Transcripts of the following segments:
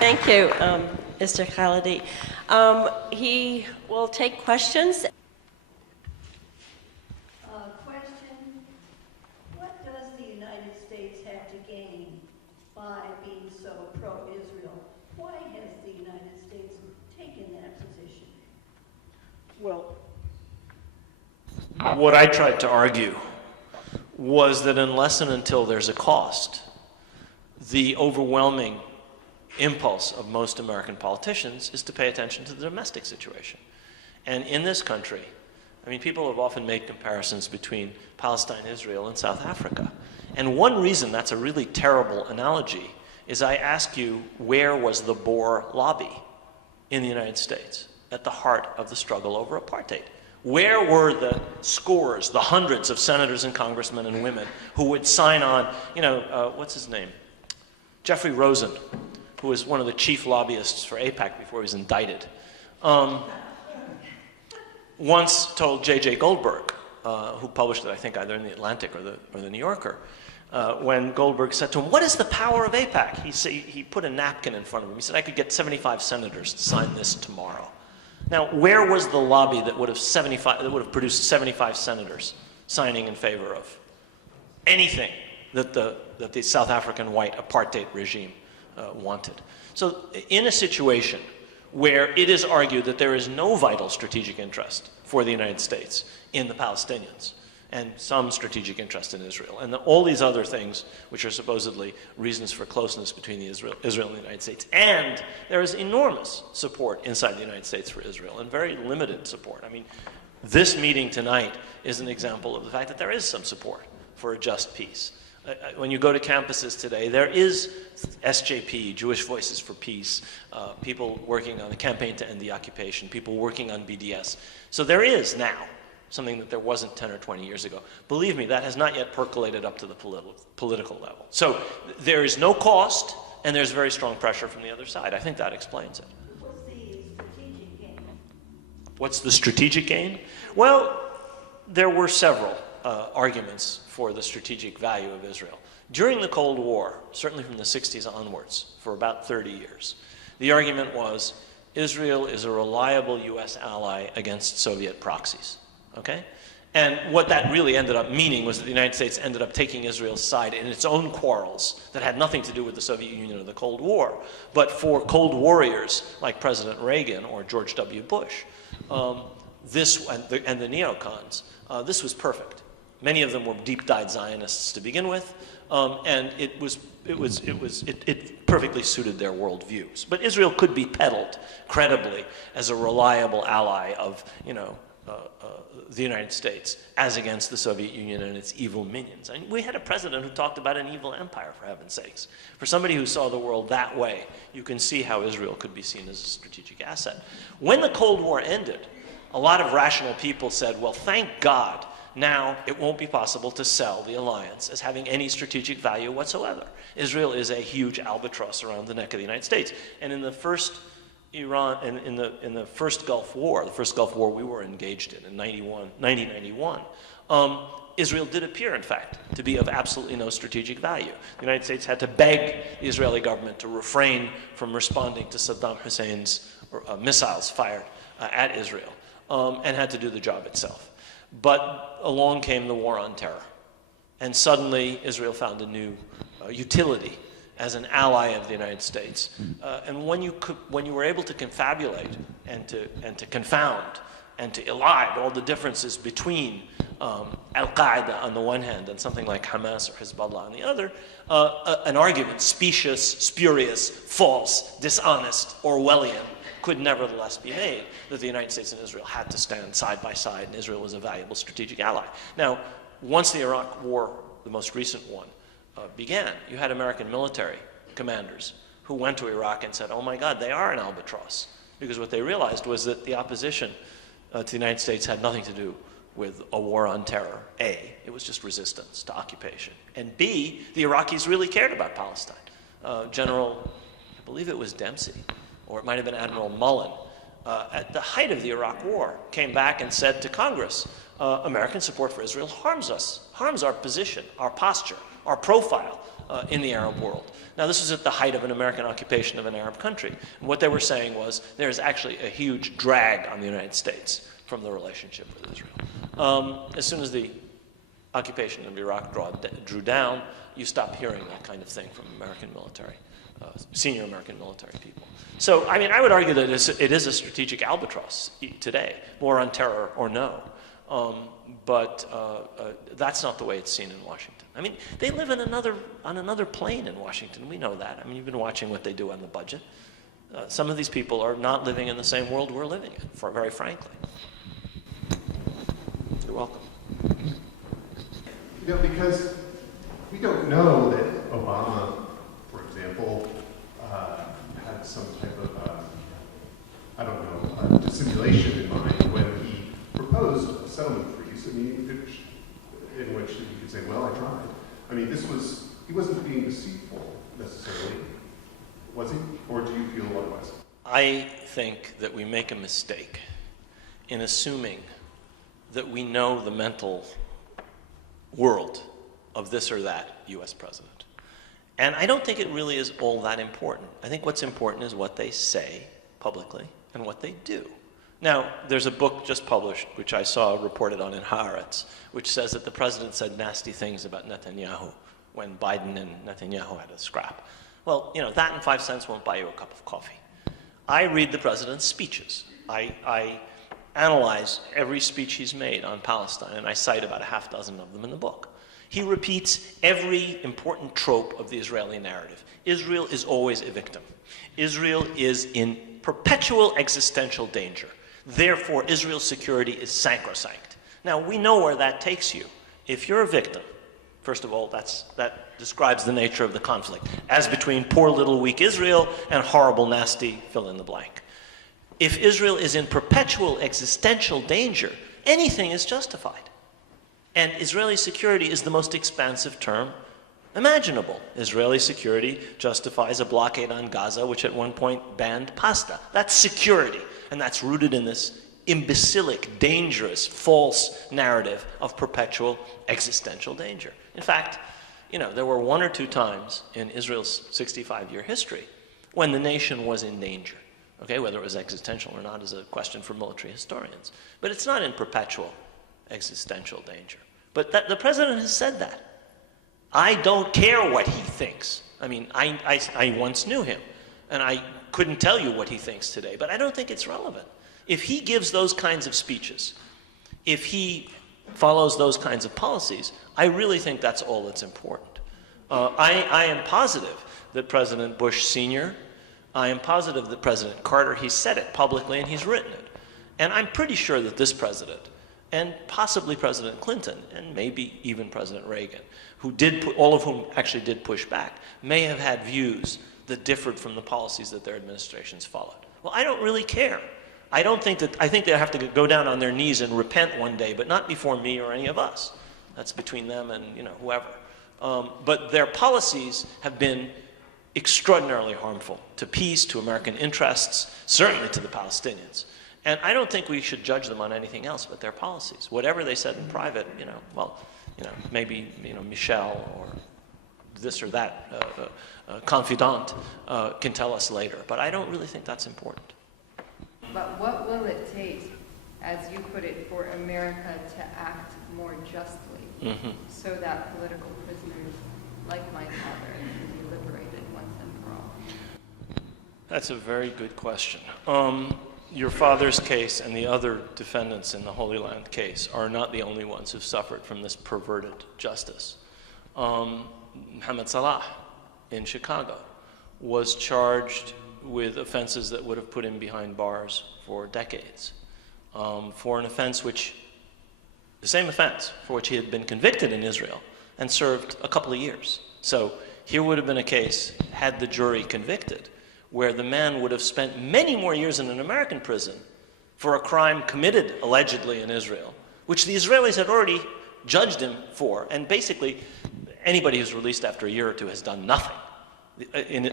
Thank you, Mr. Khalidi. He will take questions. Question, what does the United States have to gain by being so pro-Israel? Why has the United States taken that position? Well, what I tried to argue was that unless and until there's a cost, the overwhelming impulse of most American politicians is to pay attention to the domestic situation. And in this country, I mean, people have often made comparisons between Palestine, Israel, and South Africa. And one reason that's a really terrible analogy is I ask you, where was the Boer lobby in the United States at the heart of the struggle over apartheid? Where were the scores, the hundreds of senators and congressmen and women who would sign on, what's his name? Jeffrey Rosen, who was one of the chief lobbyists for AIPAC before he was indicted, once told J.J. Goldberg, who published it, I think, either in the Atlantic or the New Yorker, when Goldberg said to him, "What is the power of AIPAC?" He put a napkin in front of him. He said, "I could get 75 senators to sign this tomorrow." Now, where was the lobby that would have produced 75 senators signing in favor of anything that the South African white apartheid regime wanted? So in a situation where it is argued that there is no vital strategic interest for the United States in the Palestinians and some strategic interest in Israel, and all these other things which are supposedly reasons for closeness between Israel and the United States, and there is enormous support inside the United States for Israel and very limited support. I mean, this meeting tonight is an example of the fact that there is some support for a just peace. When you go to campuses today, there is SJP, Jewish Voices for Peace, people working on the campaign to end the occupation, people working on BDS. So there is now something that there wasn't 10 or 20 years ago. Believe me, that has not yet percolated up to the political level. So there is no cost, and there's very strong pressure from the other side. I think that explains it. What's the strategic gain? What's the strategic gain? Well, there were several arguments for the strategic value of Israel. During the Cold War, certainly from the 60s onwards, for about 30 years, the argument was Israel is a reliable US ally against Soviet proxies, okay? And what that really ended up meaning was that the United States ended up taking Israel's side in its own quarrels that had nothing to do with the Soviet Union or the Cold War. But for Cold Warriors like President Reagan or George W. Bush, this and the neocons, this was perfect. Many of them were deep-dyed Zionists to begin with, and it perfectly suited their worldviews. But Israel could be peddled credibly as a reliable ally of, the United States as against the Soviet Union and its evil minions. And we had a president who talked about an evil empire, for heaven's sakes. For somebody who saw the world that way, you can see how Israel could be seen as a strategic asset. When the Cold War ended, a lot of rational people said, well, thank God, now it won't be possible to sell the alliance as having any strategic value whatsoever. Israel is a huge albatross around the neck of the United States. And in the first in the first Gulf War, we were engaged in 1991, Israel did appear, in fact, to be of absolutely no strategic value. The United States had to beg the Israeli government to refrain from responding to Saddam Hussein's missiles fired at Israel, and had to do the job itself. But along came the war on terror, and suddenly Israel found a new utility as an ally of the United States. And when you were able to confabulate and to confound and to elide all the differences between Al-Qaeda on the one hand and something like Hamas or Hezbollah on the other, an argument, specious, spurious, false, dishonest, Orwellian, could nevertheless be made that the United States and Israel had to stand side by side, and Israel was a valuable strategic ally. Now, once the Iraq War, the most recent one, began, you had American military commanders who went to Iraq and said, oh my God, they are an albatross. Because what they realized was that the opposition to the United States had nothing to do with a war on terror, A, it was just resistance to occupation, and B, the Iraqis really cared about Palestine. General, I believe it was Dempsey, or it might have been Admiral Mullen, at the height of the Iraq War, came back and said to Congress, American support for Israel harms us, harms our position, our posture, our profile in the Arab world. Now, this was at the height of an American occupation of an Arab country. And what they were saying was there's actually a huge drag on the United States from the relationship with Israel. As soon as the occupation of Iraq drew down, you stop hearing that kind of thing from American military, senior American military people. So, I mean, I would argue that it is a strategic albatross today, war on terror or no. But that's not the way it's seen in Washington. I mean, they live on another plane in Washington. We know that. I mean, you've been watching what they do on the budget. Some of these people are not living in the same world we're living in, very frankly. You're welcome. You know, because we don't know that Obama, for example, had some type of, I don't know, dissimulation in mind when he proposed a settlement freeze. I mean, in which you could say, well, I tried. I mean, he wasn't being deceitful necessarily, was he? Or do you feel otherwise? I think that we make a mistake in assuming that we know the mental world of this or that U.S. president. And I don't think it really is all that important. I think what's important is what they say publicly and what they do. Now, there's a book just published, which I saw reported on in Haaretz, which says that the president said nasty things about Netanyahu when Biden and Netanyahu had a scrap. Well, you know, that and 5 cents won't buy you a cup of coffee. I read the president's speeches. I analyze every speech he's made on Palestine, and I cite about a half dozen of them in the book. He repeats every important trope of the Israeli narrative. Israel is always a victim. Israel is in perpetual existential danger. Therefore, Israel's security is sacrosanct. Now, we know where that takes you. If you're a victim, first of all, that describes the nature of the conflict, as between poor little weak Israel and horrible, nasty fill-in-the-blank. If Israel is in perpetual existential danger, anything is justified. And Israeli security is the most expansive term imaginable. Israeli security justifies a blockade on Gaza, which at one point banned pasta. That's security. And that's rooted in this imbecilic, dangerous, false narrative of perpetual existential danger. In fact, you know, there were 1 or 2 times in Israel's 65-year history when the nation was in danger. Okay, whether it was existential or not is a question for military historians. But it's not in perpetual existential danger. But the president has said that. I don't care what he thinks. I mean, I once knew him, and I couldn't tell you what he thinks today, but I don't think it's relevant. If he gives those kinds of speeches, if he follows those kinds of policies, I really think that's all that's important. I am positive that President Bush Sr., I am positive that President Carter, he said it publicly and he's written it. And I'm pretty sure that this president, and possibly President Clinton, and maybe even President Reagan, all of whom actually did push back, may have had views that differed from the policies that their administrations followed. Well, I don't really care. I think they have to go down on their knees and repent one day, but not before me or any of us. That's between them and, you know, whoever. But their policies have been extraordinarily harmful to peace, to American interests, certainly to the Palestinians. And I don't think we should judge them on anything else but their policies. Whatever they said in private, maybe, Michelle or this or that confidant can tell us later. But I don't really think that's important. But what will it take, as you put it, for America to act more justly so that political prisoners like my father can be liberated once and for all? That's a very good question. Your father's case and the other defendants in the Holy Land case are not the only ones who suffered from this perverted justice. Mohammed Salah in Chicago was charged with offenses that would have put him behind bars for decades, for an offense the same offense for which he had been convicted in Israel and served a couple of years. So here would have been a case, had the jury convicted, where the man would have spent many more years in an American prison for a crime committed allegedly in Israel, which the Israelis had already judged him for. And basically, anybody who's released after a year or two has done nothing,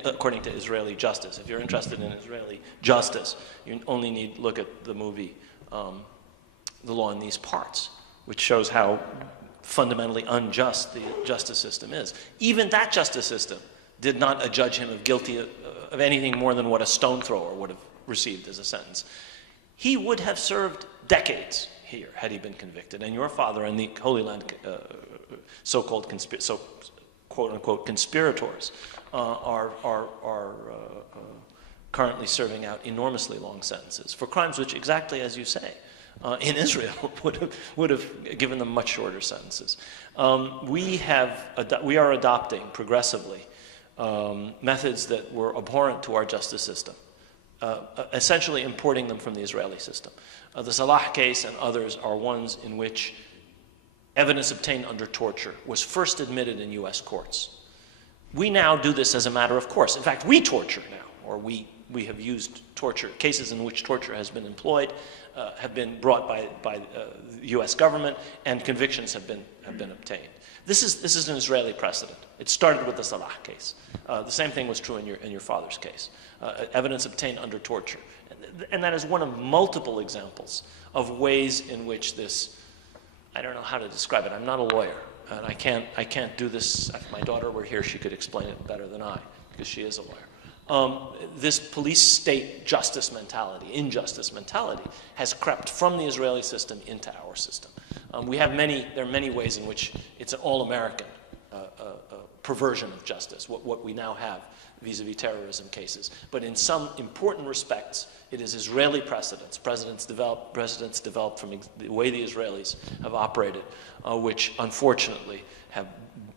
according to Israeli justice. If you're interested in Israeli justice, you only need to look at the movie The Law in These Parts, which shows how fundamentally unjust the justice system is. Even that justice system did not adjudge him of guilty of anything more than what a stone thrower would have received as a sentence. He would have served decades here had he been convicted. And your father and the Holy Land so-called quote-unquote conspirators are currently serving out enormously long sentences for crimes which, exactly as you say, in Israel would have given them much shorter sentences. We are adopting progressively methods that were abhorrent to our justice system, essentially importing them from the Israeli system. The Salah case and others are ones in which evidence obtained under torture was first admitted in U.S. courts. We now do this as a matter of course. In fact, we torture now, or we have used torture. Cases in which torture has been employed have been brought by the U.S. government, and convictions have been obtained. This is an Israeli precedent. It started with the Salah case. The same thing was true in your father's case. Evidence obtained under torture, and that is one of multiple examples of ways in which this. I don't know how to describe it. I'm not a lawyer, and I can't do this. If my daughter were here, she could explain it better than I, because she is a lawyer. This police state justice mentality, injustice mentality, has crept from the Israeli system into our system. There are many ways in which it's an all-American perversion of justice, what we now have vis-a-vis terrorism cases. But in some important respects, it is Israeli precedents. Precedents developed from the way the Israelis have operated, which unfortunately have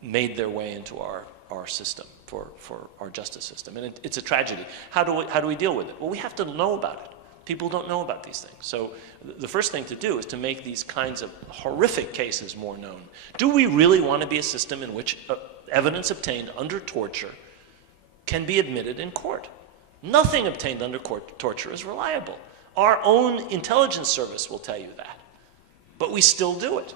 made their way into our system, for our justice system. And it's a tragedy. How do we deal with it? Well, we have to know about it. People don't know about these things. So the first thing to do is to make these kinds of horrific cases more known. Do we really want to be a system in which evidence obtained under torture can be admitted in court? Nothing obtained under torture is reliable. Our own intelligence service will tell you that. But we still do it.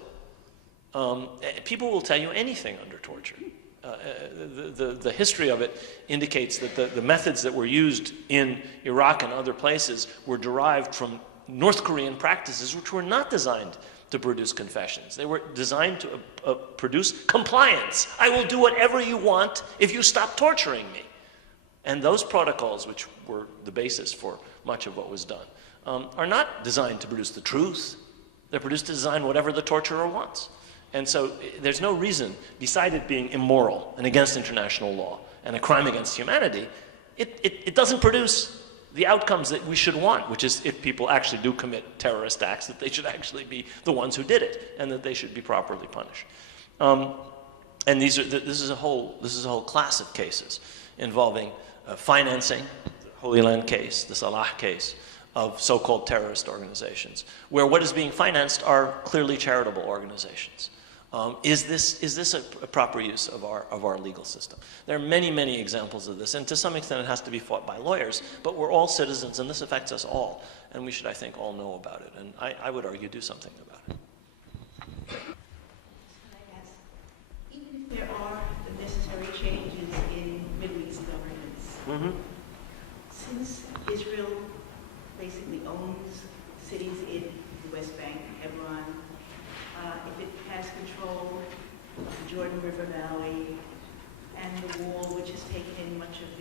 People will tell you anything under torture. The history of it indicates that the methods that were used in Iraq and other places were derived from North Korean practices which were not designed to produce confessions. They were designed to produce compliance. I will do whatever you want if you stop torturing me. And those protocols, which were the basis for much of what was done, are not designed to produce the truth. They're produced to design whatever the torturer wants. And so there's no reason, beside it being immoral and against international law and a crime against humanity, it doesn't produce the outcomes that we should want, which is if people actually do commit terrorist acts, that they should actually be the ones who did it and that they should be properly punished. And this is a whole class of cases involving financing, the Holy Land case, the Salah case, of so-called terrorist organizations, where what is being financed are clearly charitable organizations. Is this a proper use of our legal system? There are many examples of this, and to some extent it has to be fought by lawyers, but we're all citizens, and this affects us all, and we should, I think, all know about it, and I would argue do something about it. Even if there are the necessary changes in Middle East governments, since Israel basically owns cities in the West Bank, Hebron, if it has control of the Jordan River Valley and the wall, which has taken in much of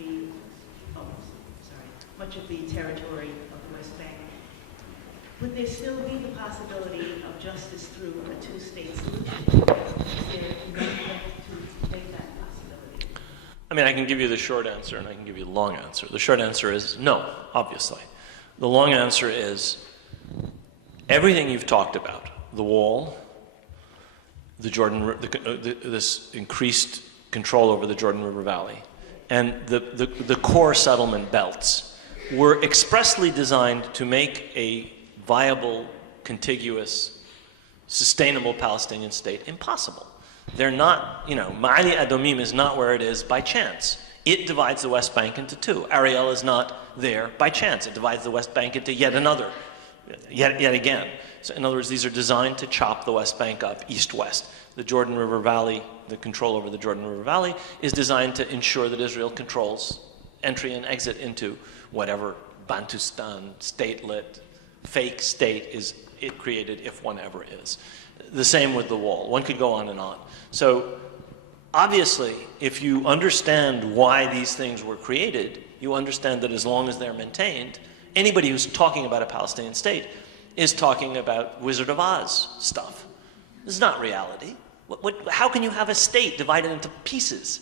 the territory of the West Bank, would there still be the possibility of justice through a two-state solution? Is there enough to make that possibility? I mean, I can give you the short answer and I can give you the long answer. The short answer is no, obviously. The long answer is everything you've talked about, the wall, the Jordan, this increased control over the Jordan River Valley, and the core settlement belts were expressly designed to make a viable, contiguous, sustainable Palestinian state impossible. They're not, Ma'ali Adomim is not where it is by chance. It divides the West Bank into two. Ariel is not there by chance. It divides the West Bank into yet again. So in other words, these are designed to chop the West Bank up east-west. The Jordan River Valley, the control over the Jordan River Valley, is designed to ensure that Israel controls entry and exit into whatever Bantustan, statelet, fake state is it created, if one ever is. The same with the wall. One could go on and on. So obviously, if you understand why these things were created, you understand that as long as they're maintained, anybody who's talking about a Palestinian state is talking about Wizard of Oz stuff. This is not reality. How can you have a state divided into pieces?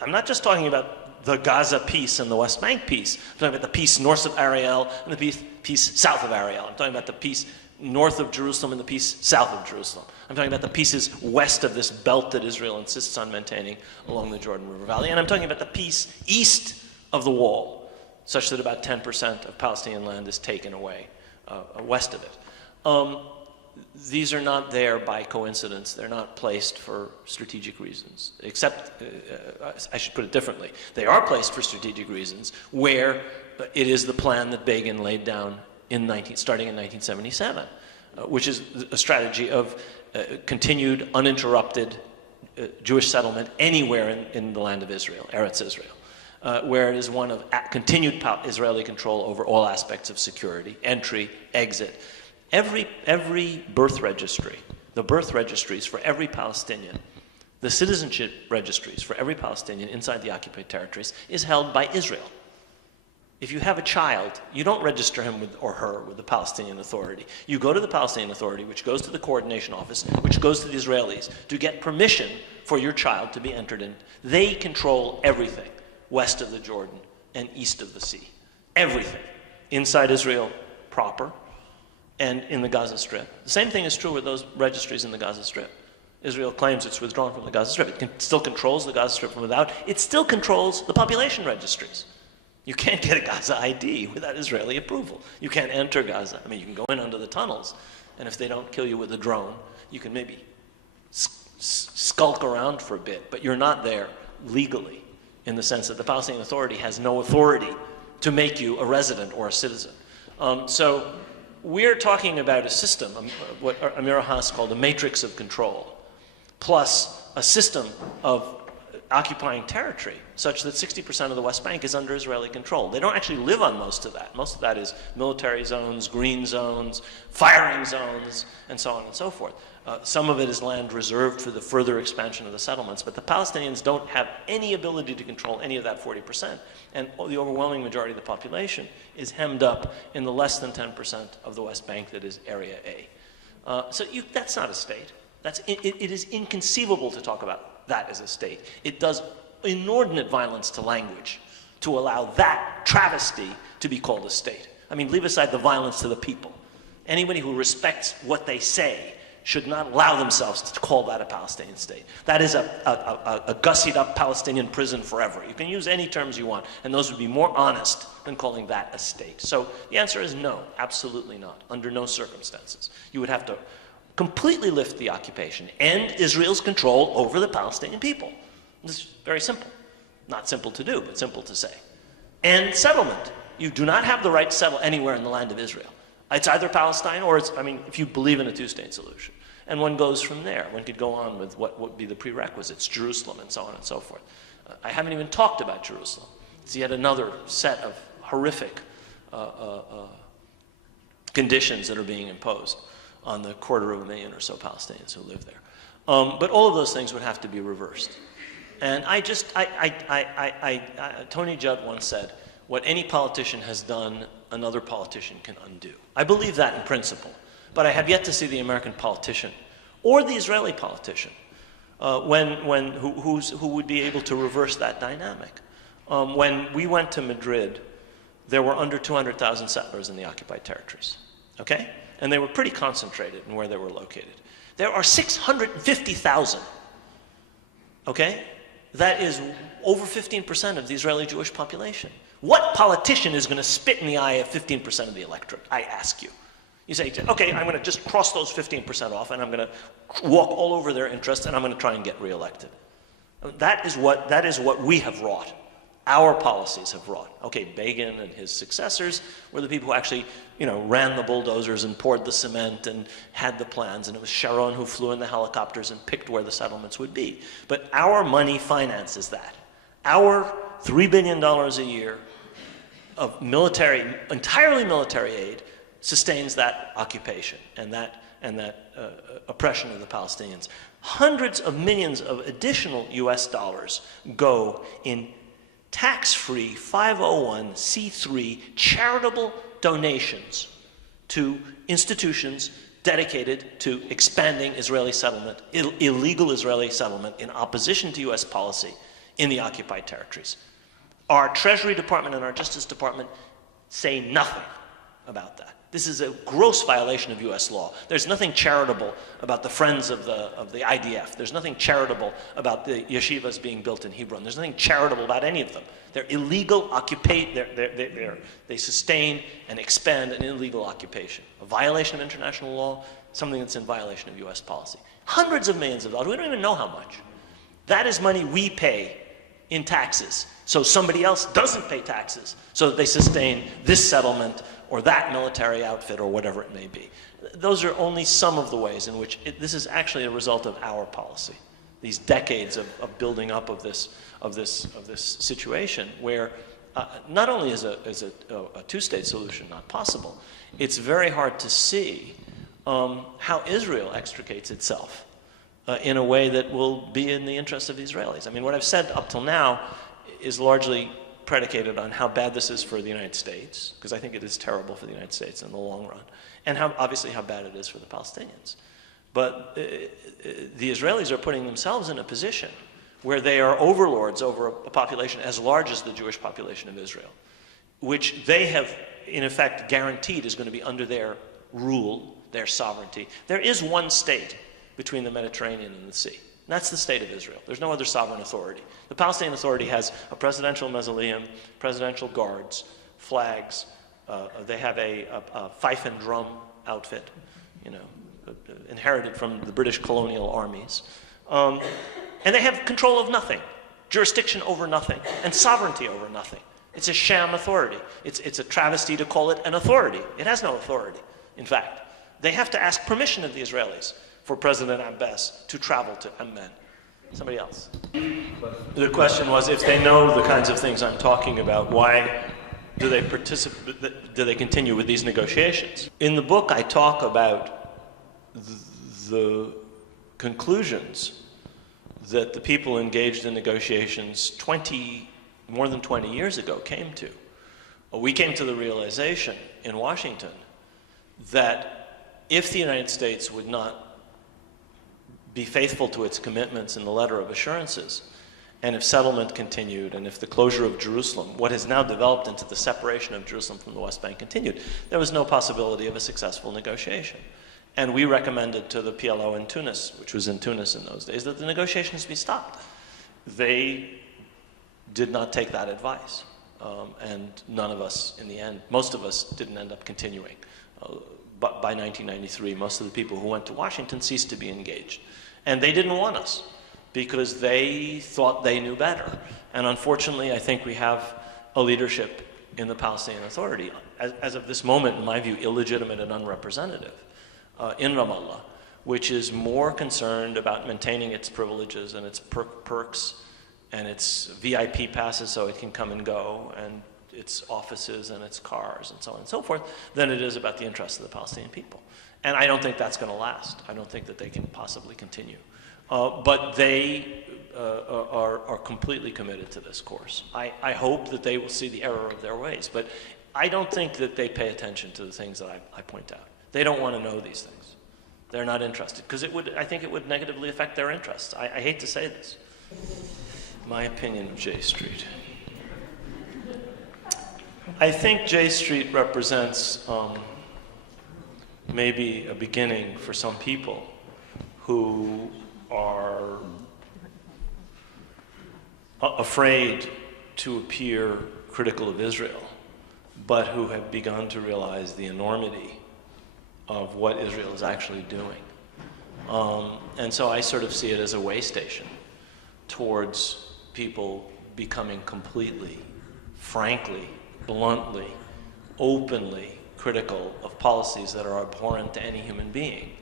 I'm not just talking about the Gaza piece and the West Bank piece. I'm talking about the piece north of Ariel and the piece south of Ariel. I'm talking about the piece north of Jerusalem and the piece south of Jerusalem. I'm talking about the pieces west of this belt that Israel insists on maintaining along the Jordan River Valley. And I'm talking about the piece east of the wall, such that about 10% of Palestinian land is taken away west of it. These are not there by coincidence. They're not placed for strategic reasons, except, I should put it differently. They are placed for strategic reasons where it is the plan that Begin laid down starting in 1977, which is a strategy of continued, uninterrupted Jewish settlement anywhere in the land of Israel, Eretz Israel, where it is one of continued Israeli control over all aspects of security, entry, exit. Every birth registry, the birth registries for every Palestinian, the citizenship registries for every Palestinian inside the occupied territories is held by Israel. If you have a child, you don't register him or her with the Palestinian Authority. You go to the Palestinian Authority, which goes to the coordination office, which goes to the Israelis, to get permission for your child to be entered in. They control everything west of the Jordan and east of the sea. Everything. Inside Israel proper and in the Gaza Strip. The same thing is true with those registries in the Gaza Strip. Israel claims it's withdrawn from the Gaza Strip. It still controls the Gaza Strip from without. It still controls the population registries. You can't get a Gaza ID without Israeli approval. You can't enter Gaza. I mean, you can go in under the tunnels, and if they don't kill you with a drone, you can maybe skulk around for a bit, but you're not there legally in the sense that the Palestinian Authority has no authority to make you a resident or a citizen. So we're talking about a system, what Amira Haas called a matrix of control, plus a system of occupying territory, such that 60% of the West Bank is under Israeli control. They don't actually live on most of that. Most of that is military zones, green zones, firing zones, and so on and so forth. Some of it is land reserved for the further expansion of the settlements, but the Palestinians don't have any ability to control any of that 40%, and the overwhelming majority of the population is hemmed up in the less than 10% of the West Bank that is Area A. That's not a state. It is inconceivable to talk about that as a state. It does inordinate violence to language to allow that travesty to be called a state. I mean, leave aside the violence to the people. Anybody who respects what they say should not allow themselves to call that a Palestinian state. That is a gussied up Palestinian prison forever. You can use any terms you want, and those would be more honest than calling that a state. So the answer is no, absolutely not, under no circumstances. You would have to completely lift the occupation, end Israel's control over the Palestinian people. This is very simple. Not simple to do, but simple to say. And settlement. You do not have the right to settle anywhere in the land of Israel. It's either Palestine or if you believe in a two-state solution. And one goes from there. One could go on with what would be the prerequisites, Jerusalem and so on and so forth. I haven't even talked about Jerusalem. It's yet another set of horrific conditions that are being imposed on the 250,000 or so Palestinians who live there. But all of those things would have to be reversed. And Tony Judd once said, what any politician has done, another politician can undo. I believe that in principle, but I have yet to see the American politician or the Israeli politician who would be able to reverse that dynamic. When we went to Madrid, there were under 200,000 settlers in the occupied territories, okay? And they were pretty concentrated in where they were located. There are 650,000, okay? That is over 15% of the Israeli Jewish population. What politician is going to spit in the eye of 15% of the electorate, I ask you? You say, okay, I'm going to just cross those 15% off, and I'm going to walk all over their interests, and I'm going to try and get reelected. That is what we have wrought. Our policies have wrought. Okay, Begin and his successors were the people who actually, ran the bulldozers and poured the cement and had the plans, and it was Sharon who flew in the helicopters and picked where the settlements would be. But our money finances that. Our $3 billion a year of entirely military aid sustains that occupation and that oppression of the Palestinians. Hundreds of millions of additional US dollars go in tax-free 501c3 charitable donations to institutions dedicated to expanding Israeli settlement, illegal Israeli settlement in opposition to US policy in the occupied territories. Our Treasury Department and our Justice Department say nothing about that. This is a gross violation of US law. There's nothing charitable about the Friends of the IDF. There's nothing charitable about the yeshivas being built in Hebron. There's nothing charitable about any of them. They're illegal they sustain and expand an illegal occupation. A violation of international law, something that's in violation of US policy. Hundreds of millions of dollars, we don't even know how much. That is money we pay in taxes, so somebody else doesn't pay taxes, so that they sustain this settlement or that military outfit or whatever it may be. Those are only some of the ways in which this is actually a result of our policy. These decades of building up of this situation where not only is a two-state solution not possible, it's very hard to see how Israel extricates itself in a way that will be in the interest of the Israelis. I mean, what I've said up till now is largely predicated on how bad this is for the United States, because I think it is terrible for the United States in the long run, and obviously how bad it is for the Palestinians. But the Israelis are putting themselves in a position where they are overlords over a population as large as the Jewish population of Israel, which they have, in effect, guaranteed is going to be under their rule, their sovereignty. There is one state between the Mediterranean and the sea. And that's the state of Israel. There's no other sovereign authority. The Palestinian Authority has a presidential mausoleum, presidential guards, flags. They have a fife and drum outfit, inherited from the British colonial armies. And they have control of nothing, jurisdiction over nothing, and sovereignty over nothing. It's a sham authority. It's a travesty to call it an authority. It has no authority, in fact. They have to ask permission of the Israelis for President Abbas to travel to Amman. Somebody else. The question was, if they know the kinds of things I'm talking about, why do they participate? Do they continue with these negotiations? In the book, I talk about the conclusions that the people engaged in negotiations more than 20 years ago came to. We came to the realization in Washington that if the United States would not be faithful to its commitments in the letter of assurances, and if settlement continued, and if the closure of Jerusalem, what has now developed into the separation of Jerusalem from the West Bank, continued, there was no possibility of a successful negotiation. And we recommended to the PLO in Tunis, which was in Tunis in those days, that the negotiations be stopped. They did not take that advice. And none of us, in the end, most of us didn't end up continuing. But by 1993, most of the people who went to Washington ceased to be engaged. And they didn't want us because they thought they knew better. And unfortunately, I think we have a leadership in the Palestinian Authority, as of this moment, in my view, illegitimate and unrepresentative, in Ramallah, which is more concerned about maintaining its privileges and its perks and its VIP passes so it can come and go, and its offices and its cars and so on and so forth, than it is about the interests of the Palestinian people. And I don't think that's going to last. I don't think that they can possibly continue. But they are completely committed to this course. I hope that they will see the error of their ways, but I don't think that they pay attention to the things that I point out. They don't want to know these things. They're not interested, because I think it would negatively affect their interests. I hate to say this. My opinion of J Street. I think J Street represents maybe a beginning for some people who are afraid to appear critical of Israel, but who have begun to realize the enormity of what Israel is actually doing. And so I sort of see it as a way station towards people becoming completely, frankly, bluntly, openly critical of policies that are abhorrent to any human being,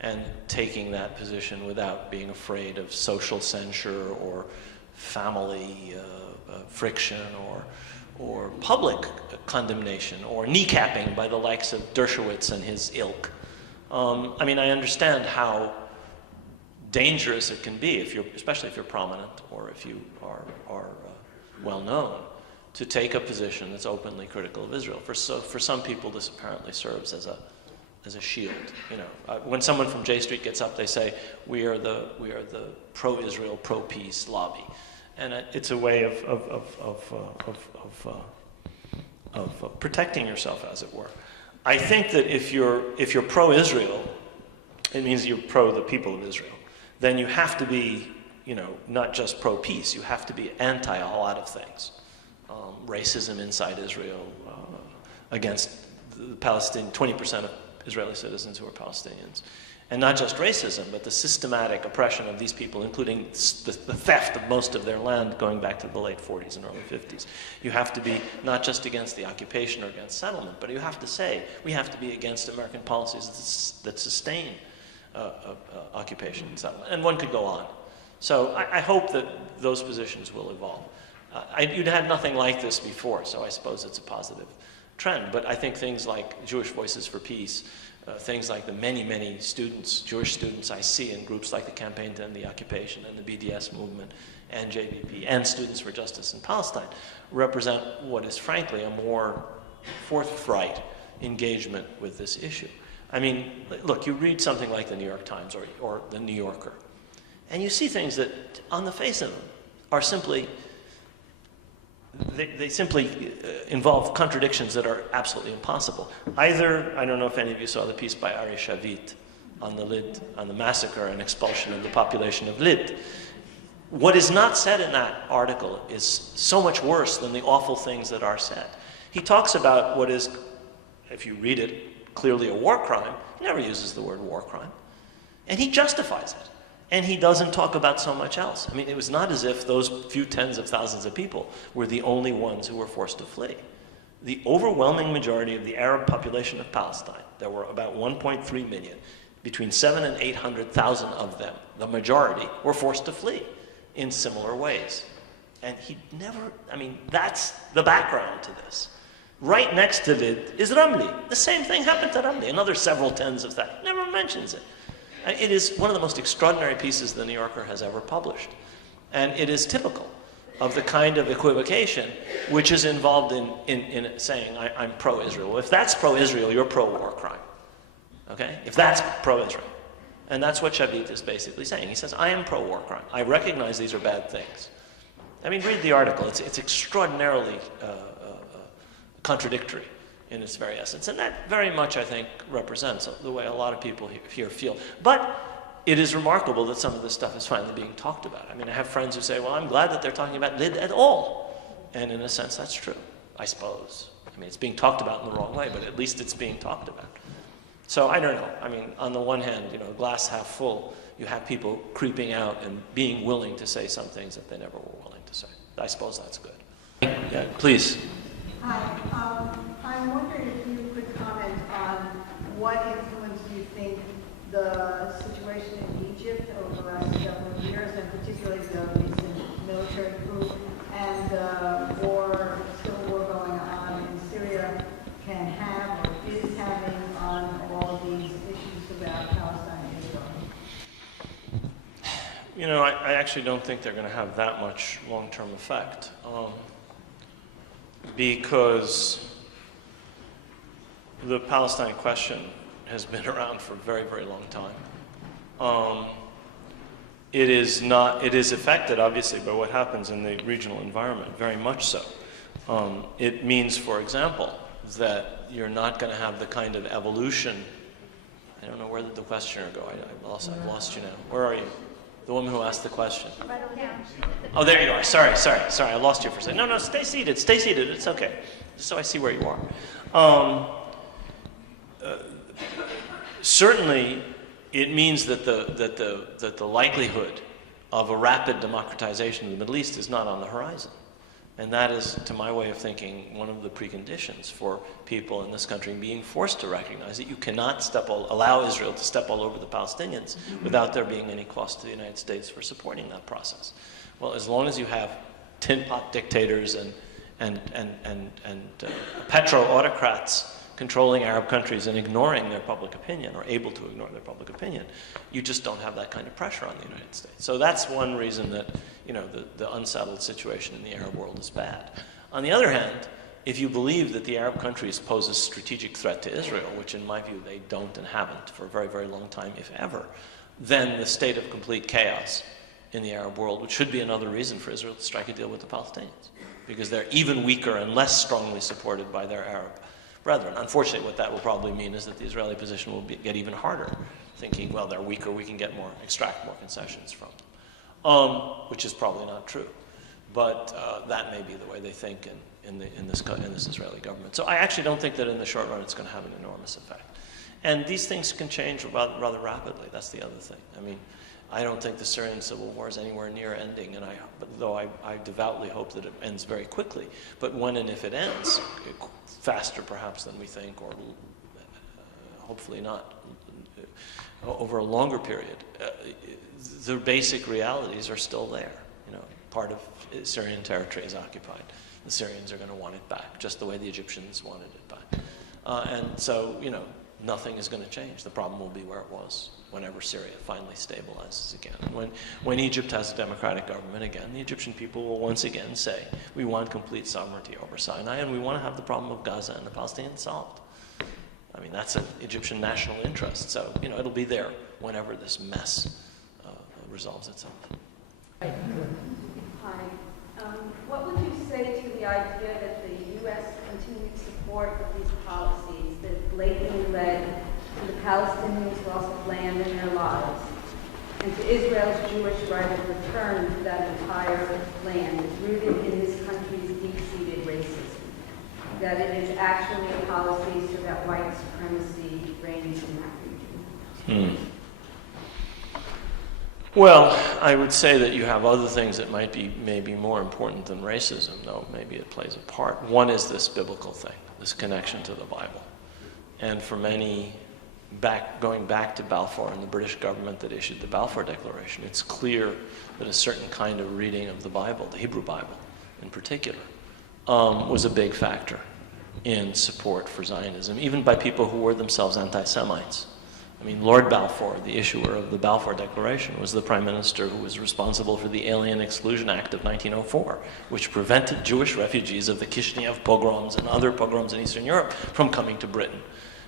and taking that position without being afraid of social censure or family friction or public condemnation or kneecapping by the likes of Dershowitz and his ilk. I mean, I understand how dangerous it can be, especially if you're prominent or if you are well known, to take a position that's openly critical of Israel. For some people, this apparently serves as a shield. You know, when someone from J Street gets up, they say, "We are the pro-Israel, pro-peace lobby," and it's a way of protecting yourself, as it were. I think that if you're pro-Israel, it means you're pro the people of Israel. Then you have to be, you know, not just pro-peace. You have to be anti a lot of things. Racism inside Israel, against the Palestinian, 20% of Israeli citizens who are Palestinians. And not just racism, but the systematic oppression of these people, including the theft of most of their land going back to the late 40s and early 50s. You have to be not just against the occupation or against settlement, but you have to say, we have to be against American policies that sustain occupation and settlement. And one could go on. So I hope that those positions will evolve. You'd had nothing like this before, so I suppose it's a positive trend. But I think things like Jewish Voices for Peace, things like the many students, Jewish students I see in groups like the Campaign to End the Occupation and the BDS movement and JVP and Students for Justice in Palestine, represent what is frankly a more forthright engagement with this issue. I mean, look, you read something like the New York Times or the New Yorker, and you see things that on the face of them are simply, they simply involve contradictions that are absolutely impossible. Either, I don't know if any of you saw the piece by Ari Shavit on the massacre and expulsion of the population of Lid. What is not said in that article is so much worse than the awful things that are said. He talks about what is, if you read it, clearly a war crime. He never uses the word war crime. And he justifies it. And he doesn't talk about so much else. I mean, it was not as if those few tens of thousands of people were the only ones who were forced to flee. The overwhelming majority of the Arab population of Palestine, there were about 1.3 million, between 700,000 and 800,000 of them, the majority, were forced to flee in similar ways. And he never, I mean, that's the background to this. Right next to it is Ramli. The same thing happened to Ramli, another several tens of thousands. Never mentions it. It is one of the most extraordinary pieces the New Yorker has ever published. And it is typical of the kind of equivocation which is involved in saying, I'm pro-Israel. Well, if that's pro-Israel, you're pro-war crime. Okay? If that's pro-Israel. And that's what Shavit is basically saying. He says, I am pro-war crime. I recognize these are bad things. I mean, read the article. It's extraordinarily contradictory in its very essence. And that very much, I think, represents the way a lot of people here feel. But it is remarkable that some of this stuff is finally being talked about. I mean, I have friends who say, well, I'm glad that they're talking about Lid at all. And in a sense, that's true, I suppose. I mean, it's being talked about in the wrong way, but at least it's being talked about. So I don't know. I mean, on the one hand, you know, glass half full, you have people creeping out and being willing to say some things that they never were willing to say. I suppose that's good. Yeah, please. Hi. I'm wondering if you could comment on what influence you think the situation in Egypt over the last several years, and particularly the recent military coup and the civil war going on in Syria can have or is having on all of these issues about Palestine and Israel. You know, I actually don't think they're going to have that much long-term effect. Because the Palestine question has been around for a very, very long time. It is affected, obviously, by what happens in the regional environment, very much so. It means, for example, that you're not going to have the kind of evolution. I don't know, where did the questioner go? I've lost you now. Where are you? The woman who asked the question. Oh, there you are. Sorry. I lost you for a second. No, stay seated. It's okay. Just so I see where you are. Certainly, it means that the likelihood of a rapid democratization of the Middle East is not on the horizon. And that is, to my way of thinking, one of the preconditions for people in this country being forced to recognize that you cannot allow Israel to step all over the Palestinians without there being any cost to the United States for supporting that process. Well, as long as you have tin pot dictators petro-autocrats controlling Arab countries and ignoring their public opinion, or able to ignore their public opinion, you just don't have that kind of pressure on the United States. So that's one reason that, the unsettled situation in the Arab world is bad. On the other hand, if you believe that the Arab countries pose a strategic threat to Israel, which in my view they don't and haven't for a very, very long time, if ever, then the state of complete chaos in the Arab world, which should be another reason for Israel to strike a deal with the Palestinians, because they're even weaker and less strongly supported by their Arab brethren. Unfortunately, what that will probably mean is that the Israeli position will get even harder, thinking, well, they're weaker, we can extract more concessions from them, which is probably not true. But that may be the way they think in this Israeli government. So I actually don't think that in the short run it's going to have an enormous effect. And these things can change rather rapidly. That's the other thing. I mean, I don't think the Syrian civil war is anywhere near ending, though I devoutly hope that it ends very quickly. But when and if it ends, faster perhaps than we think, or hopefully not, over a longer period, the basic realities are still there. Part of Syrian territory is occupied. The Syrians are going to want it back, just the way the Egyptians wanted it back. And so, nothing is going to change. The problem will be where it was whenever Syria finally stabilizes again. And when Egypt has a democratic government again, the Egyptian people will once again say, we want complete sovereignty over Sinai, and we want to have the problem of Gaza and the Palestinians solved. I mean, that's an Egyptian national interest. So, it'll be there whenever this mess resolves itself. Hi. What would you say to the idea that the U.S. continued support of these policies that blatantly led to the Palestinians' loss of land and their lives, and to Israel's Jewish right of return to that entire land, rooted in this country's deep-seated racism? That it is actually a policy so that white supremacy reigns in that region? Well, I would say that you have other things that might be maybe more important than racism, though maybe it plays a part. One is this biblical thing, this connection to the Bible. And for many, going back to Balfour and the British government that issued the Balfour Declaration, it's clear that a certain kind of reading of the Bible, the Hebrew Bible in particular, was a big factor in support for Zionism, even by people who were themselves anti-Semites. I mean, Lord Balfour, the issuer of the Balfour Declaration, was the prime minister who was responsible for the Alien Exclusion Act of 1904, which prevented Jewish refugees of the Kishinev pogroms and other pogroms in Eastern Europe from coming to Britain.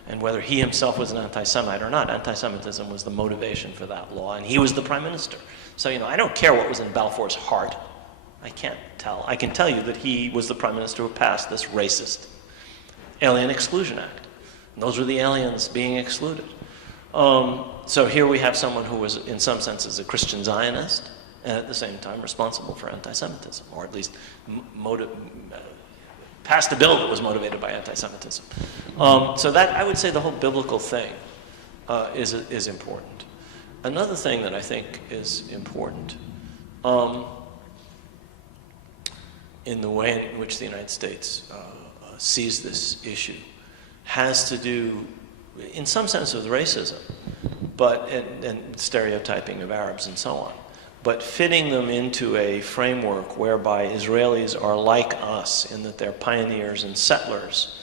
And whether he himself was an anti-Semite or not, anti-Semitism was the motivation for that law, and he was the prime minister. So, I don't care what was in Balfour's heart. I can't tell. I can tell you that he was the prime minister who passed this racist Alien Exclusion Act. And those were the aliens being excluded. So here we have someone who was, in some senses, a Christian Zionist, and at the same time responsible for anti-Semitism, or at least passed a bill that was motivated by anti-Semitism. So that, I would say, the whole biblical thing is important. Another thing that I think is important in the way in which the United States sees this issue has to do, in some sense, with racism, and stereotyping of Arabs and so on, but fitting them into a framework whereby Israelis are like us in that they're pioneers and settlers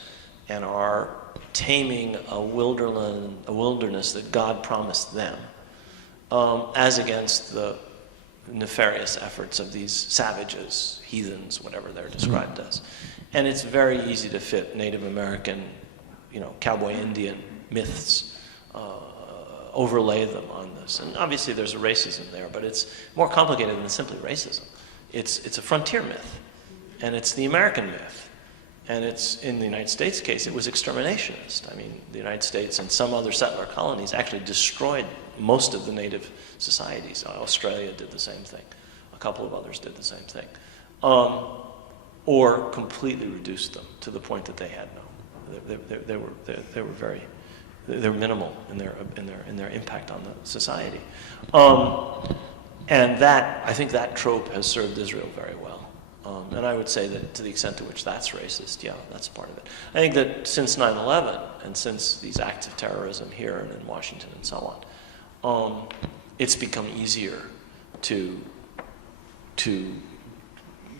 and are taming a wilderness that God promised them, as against the nefarious efforts of these savages, heathens, whatever they're described as. And it's very easy to fit Native American, cowboy Indian myths, overlay them on this. And obviously there's a racism there, but it's more complicated than simply racism. It's a frontier myth, and it's the American myth. And it's, in the United States case, it was exterminationist. I mean, the United States and some other settler colonies actually destroyed most of the native societies. Australia did the same thing. A couple of others did the same thing. Or completely reduced them to the point that they had they were minimal in their impact on the society. And that, I think that trope has served Israel very well. And I would say that to the extent to which that's racist, yeah, that's part of it. I think that since 9/11 and since these acts of terrorism here and in Washington and so on, it's become easier to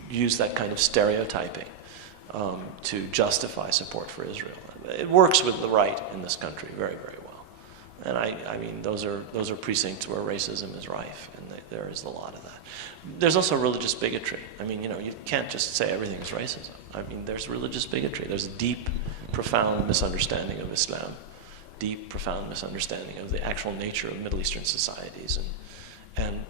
use that kind of stereotyping to justify support for Israel. It works with the right in this country very, very well. And I mean, those are precincts where racism is rife, and there is a lot of that. There's also religious bigotry. I mean, you can't just say everything is racism. I mean, there's religious bigotry. There's a deep, profound misunderstanding of Islam, deep, profound misunderstanding of the actual nature of Middle Eastern societies, and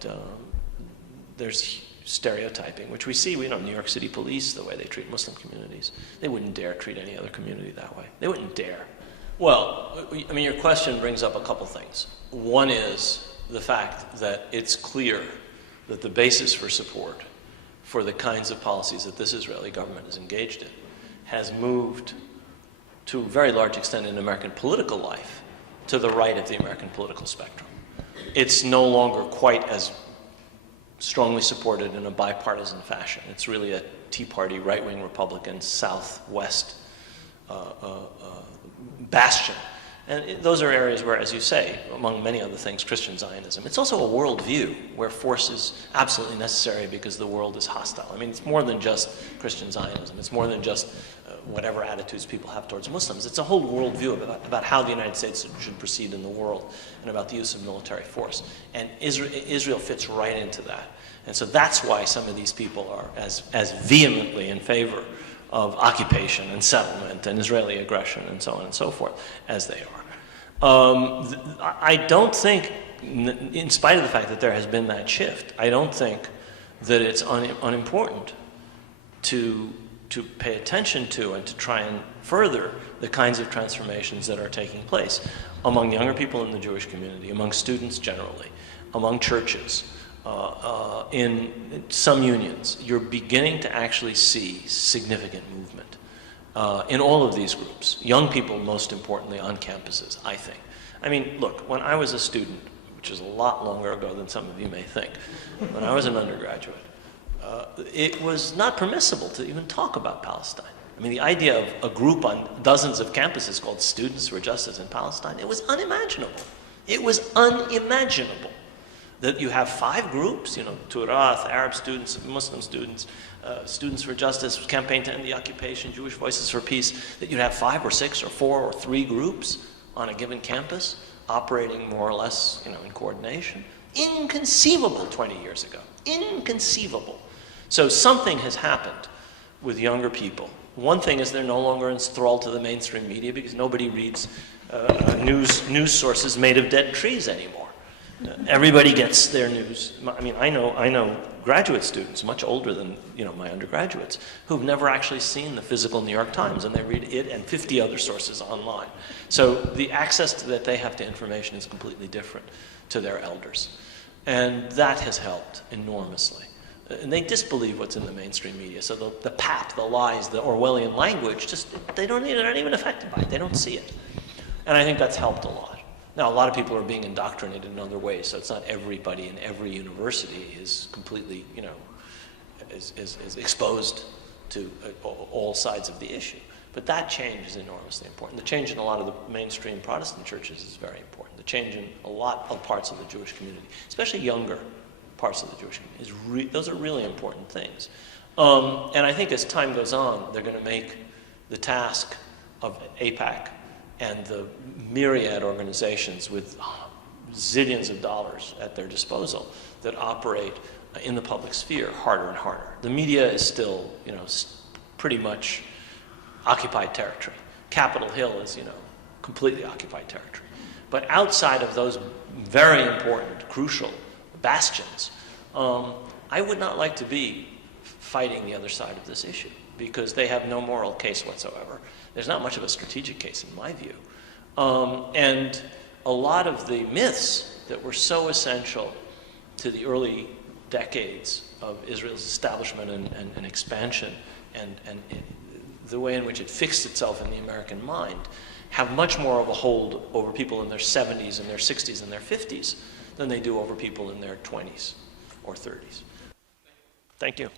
there's stereotyping, which we see. New York City police, the way they treat Muslim communities, they wouldn't dare treat any other community that way. They wouldn't dare. Well, I mean, your question brings up a couple things. One is the fact that it's clear that the basis for support for the kinds of policies that this Israeli government is engaged in has moved to a very large extent in American political life to the right of the American political spectrum. It's no longer quite as strongly supported in a bipartisan fashion. It's really a Tea Party, right-wing Republican, Southwest bastion. And those are areas where, as you say, among many other things, Christian Zionism. It's also a worldview where force is absolutely necessary because the world is hostile. I mean, it's more than just Christian Zionism. It's more than just whatever attitudes people have towards Muslims. It's a whole worldview about how the United States should proceed in the world and about the use of military force. And Israel fits right into that. And so that's why some of these people are as vehemently in favor of occupation and settlement and Israeli aggression and so on and so forth as they are. I don't think, in spite of the fact that there has been that shift, I don't think that it's unimportant to pay attention to and to try and further the kinds of transformations that are taking place among younger people in the Jewish community, among students generally, among churches, in some unions. You're beginning to actually see significant movement in all of these groups. Young people, most importantly, on campuses, I think. I mean, look, when I was a student, which is a lot longer ago than some of you may think, when I was an undergraduate, it was not permissible to even talk about Palestine. I mean, the idea of a group on dozens of campuses called Students for Justice in Palestine, it was unimaginable. It was unimaginable that you have 5 groups, Turath, Arab students, Muslim students, Students for Justice, Campaign to End the Occupation, Jewish Voices for Peace, that you'd have 5 or 6 or 4 or 3 groups on a given campus operating more or less, in coordination. Inconceivable 20 years ago. Inconceivable. So something has happened with younger people. One thing is they're no longer enthralled to the mainstream media because nobody reads news sources made of dead trees anymore. Everybody gets their news. I mean, I know graduate students much older than my undergraduates who've never actually seen the physical New York Times, and they read it and 50 other sources online. So the access that they have to information is completely different to their elders, and that has helped enormously. And they disbelieve what's in the mainstream media. So the pap, the lies, the Orwellian language, they're not even affected by it. They don't see it, and I think that's helped a lot. Now, a lot of people are being indoctrinated in other ways, so it's not everybody in every university is completely, is exposed to all sides of the issue. But that change is enormously important. The change in a lot of the mainstream Protestant churches is very important. The change in a lot of parts of the Jewish community, especially younger parts of the Jewish community, those are really important things. And I think as time goes on, they're going to make the task of AIPAC and the myriad organizations with zillions of dollars at their disposal that operate in the public sphere harder and harder. The media is still, pretty much occupied territory. Capitol Hill is, completely occupied territory. But outside of those very important, crucial bastions, I would not like to be fighting the other side of this issue because they have no moral case whatsoever. There's not much of a strategic case in my view. And a lot of the myths that were so essential to the early decades of Israel's establishment and expansion and the way in which it fixed itself in the American mind have much more of a hold over people in their 70s and their 60s and their 50s than they do over people in their 20s or 30s. Thank you.